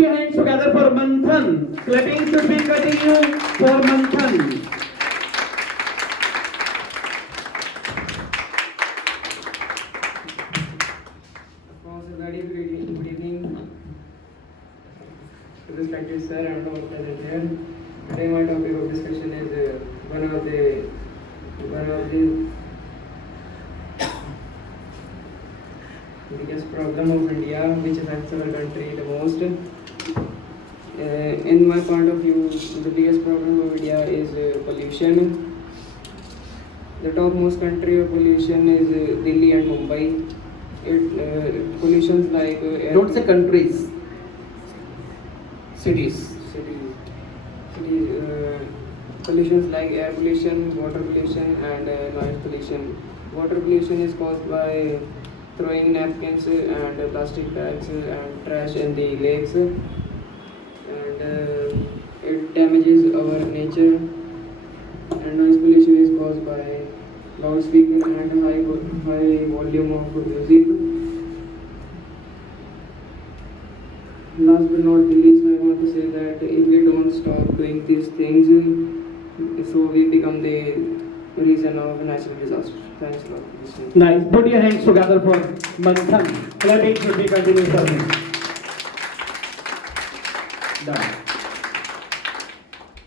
your hands together for Manthan. Clapping should be continued for Manthan. Of course, a very good evening to respected sir and all present here. Today my topic of discussion is one of the biggest problem of India, which affects our country the most. In my point of view, the biggest problem of India is pollution. The topmost country of pollution is Delhi and Mumbai. Pollutions like air Don't say countries. Cities. Pollutions like air pollution, water pollution, and noise pollution. Water pollution is caused by throwing napkins and plastic bags and trash in the lakes, and it damages our nature. And noise pollution is caused by loudspeaker and high volume of music. Last but not least, I want to say that if we don't stop doing these things, so we become the reason of a natural disaster. Thanks a lot for listening. Nice. Put your hands together for Manthan. Clapping should be continued for him. Done.